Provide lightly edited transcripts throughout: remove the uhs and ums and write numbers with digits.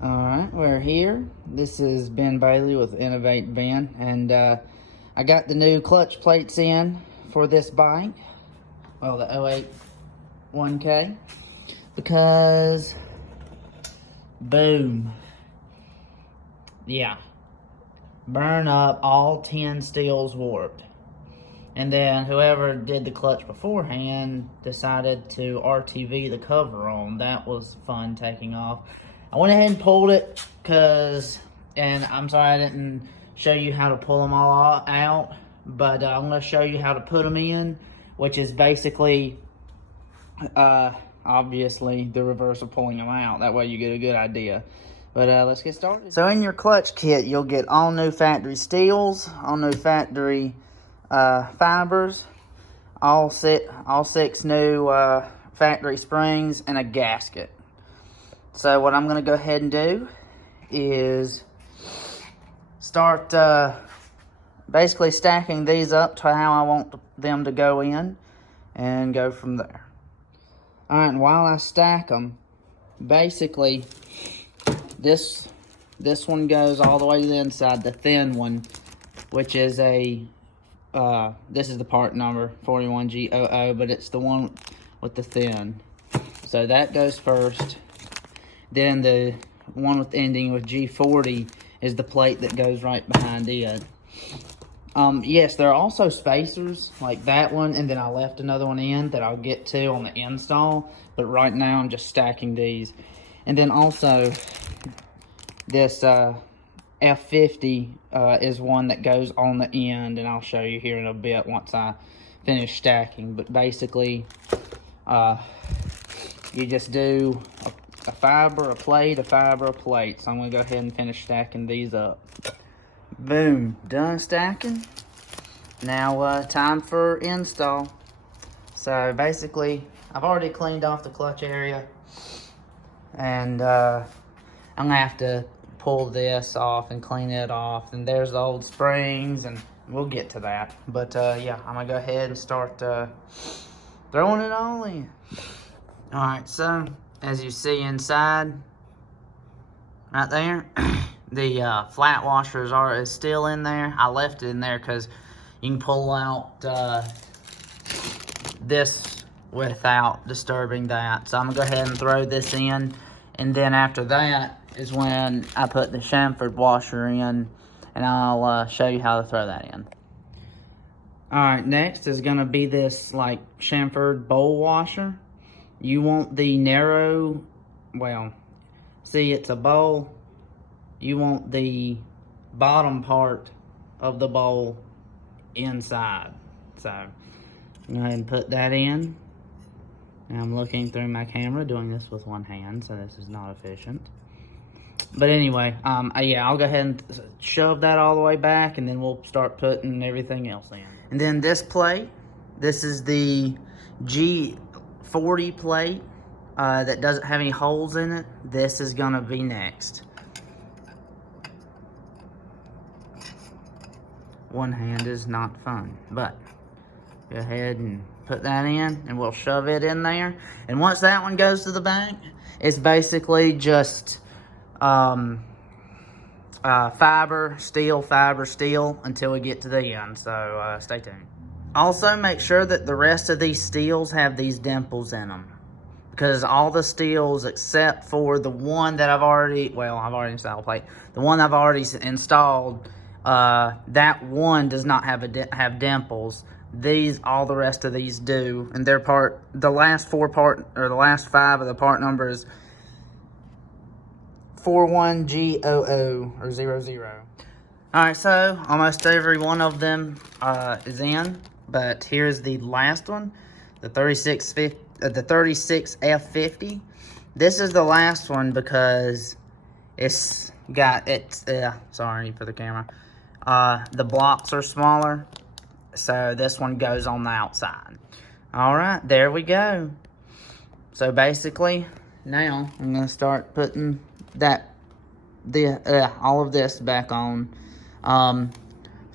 Alright, we're here. This is Ben Bailey with Innovate Ben, and I got the new clutch plates in for this bike, well, the 08 1K, because, boom, yeah, burn up, all 10 steels warped. And then whoever did the clutch beforehand decided to RTV the cover on. That was fun taking off. I went ahead and pulled it and I'm sorry I didn't show you how to pull them all out, but I'm going to show you how to put them in, which is basically, obviously, the reverse of pulling them out. That way you get a good idea. But let's get started. So in your clutch kit, you'll get all new factory steels, all new factory fibers, all six new factory springs, and a gasket. So what I'm going to go ahead and do is start basically stacking these up to how I want them to go in and go from there. Alright, and while I stack them, basically this one goes all the way to the inside, the thin one, which is a this is the part number 41G00, but it's the one with the thin. So that goes first. Then the one with ending with G40 is the plate that goes right behind it. Yes, there are also spacers like that one, and then I left another one in that I'll get to on the install, but right now I'm just stacking these. And then also this F50 is one that goes on the end, and I'll show you here in a bit once I finish stacking. But basically, you just do a fiber, a plate, a fiber, a plate. So I'm going to go ahead and finish stacking these up. Boom, done stacking. Now time for install. So basically, I've already cleaned off the clutch area, and I'm going to have to pull this off and clean it off. And there's the old springs, and we'll get to that. But yeah, I'm gonna go ahead and start throwing it all in. All right, so as you see inside right there, the flat washer is still in there. I left it in there because you can pull out this without disturbing that. So I'm gonna go ahead and throw this in, and then after that is when I put the chamfered washer in, and I'll show you how to throw that in. Alright, next is going to be this like chamfered bowl washer. You want the narrow, well, see, it's a bowl. You want the bottom part of the bowl inside. So go ahead and put that in. And I'm looking through my camera, doing this with one hand, so this is not efficient. But anyway, yeah, I'll go ahead and shove that all the way back, and then we'll start putting everything else in. And then this plate, this is the G40 plate that doesn't have any holes in it. This is gonna be next. One hand is not fun, but go ahead and put that in, and we'll shove it in there. And once that one goes to the back, it's basically just fiber, steel until we get to the end. So stay tuned. Also, make sure that the rest of these steels have these dimples in them, because all the steels except for the one that I've already installed plate, the one I've already installed, that one does not have dimples. All the rest of these do, and the last five of the part number is 41G00 or 00. Alright, so almost every one of them is in, but here's the last one, the 36F50. This is the last one because sorry for the camera. The blocks are smaller, so this one goes on the outside. Alright, there we go. So basically, now I'm going to start putting all of this back on.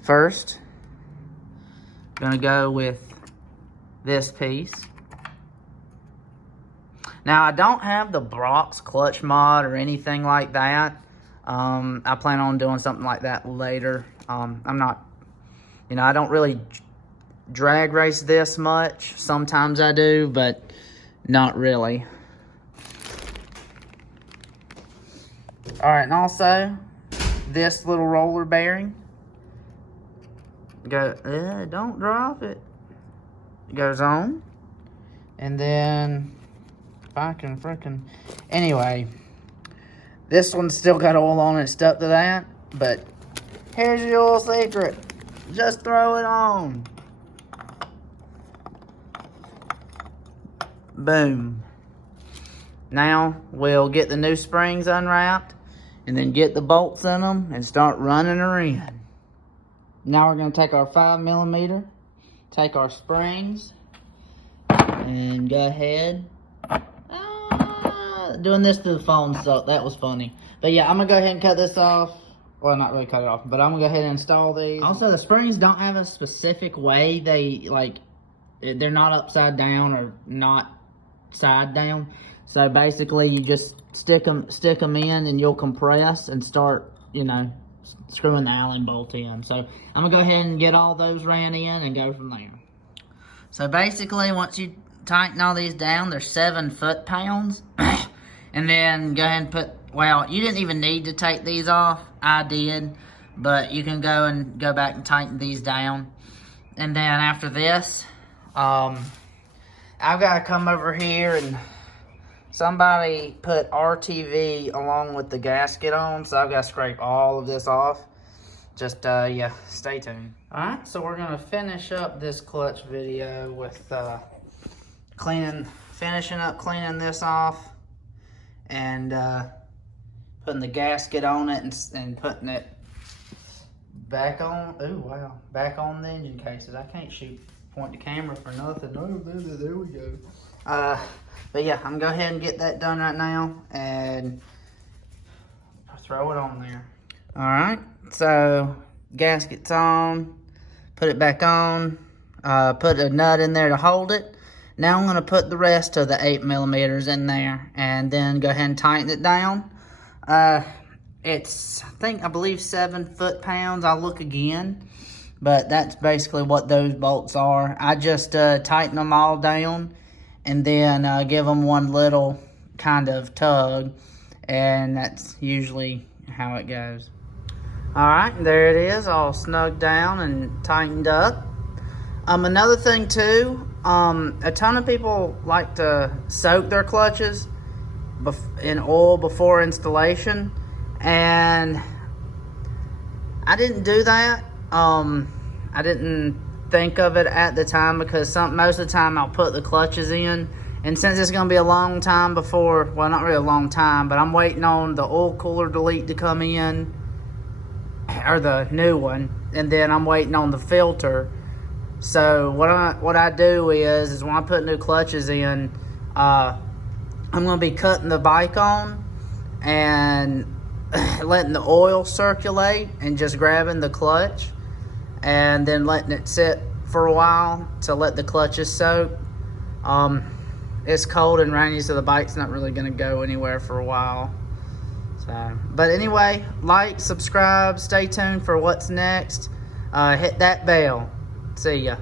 First, I'm gonna go with this piece. Now, I don't have the Brock's clutch mod or anything like that. I plan on doing something like that later. I'm not, you know, I don't really drag race this much. Sometimes I do, but not really. All right, and also this little roller bearing. Don't drop it. It goes on. And then, if I can frickin'... Anyway, this one's still got oil on it stuck to that. But here's your little secret. Just throw it on. Boom. Now, we'll get the new springs unwrapped. And then get the bolts in them and start running her in. Now we're going to take our 5mm, take our springs, and go ahead. Doing this to the phone, so that was funny. But yeah, I'm going to go ahead and cut this off. Well, not really cut it off, but I'm going to go ahead and install these. Also, the springs don't have a specific way. They're not upside down or not side down. So basically, you just stick them in, and you'll compress and start, you know, screwing the Allen bolt in. So I'm gonna go ahead and get all those ran in and go from there. So basically, once you tighten all these down, they're 7 foot-pounds, and then go ahead and put. Well, you didn't even need to take these off. I did, but you can go back and tighten these down. And then after this, I've got to come over here and. Somebody put RTV along with the gasket on, so I've got to scrape all of this off. Just, yeah, stay tuned. Alright, so we're going to finish up this clutch video with finishing up cleaning this off and putting the gasket on it and putting it back on. Ooh, wow. Back on the engine cases. I can't point the camera for nothing. Oh, there we go. But yeah, I'm gonna go ahead and get that done right now and throw it on there. All right, so gasket's on, put it back on, put a nut in there to hold it. Now I'm gonna put the rest of the 8mm in there and then go ahead and tighten it down. It's, I believe 7 foot-pounds. I'll look again, but that's basically what those bolts are. I just tighten them all down and then give them one little kind of tug, and that's usually how it goes. All right, there it is, all snugged down and tightened up. Another thing too, a ton of people like to soak their clutches in oil before installation, and I didn't do that. I didn't think of it at the time because most of the time I'll put the clutches in, and since it's going to be a long time before, well, not really a long time, but I'm waiting on the oil cooler delete to come in, or the new one, and then I'm waiting on the filter. So what I do is when I put new clutches in, I'm going to be cutting the bike on and letting the oil circulate and just grabbing the clutch and then letting it sit for a while to let the clutches soak. It's cold and rainy, so the bike's not really going to go anywhere for a while. So, but anyway, like, subscribe, stay tuned for what's next. Hit that bell. See ya.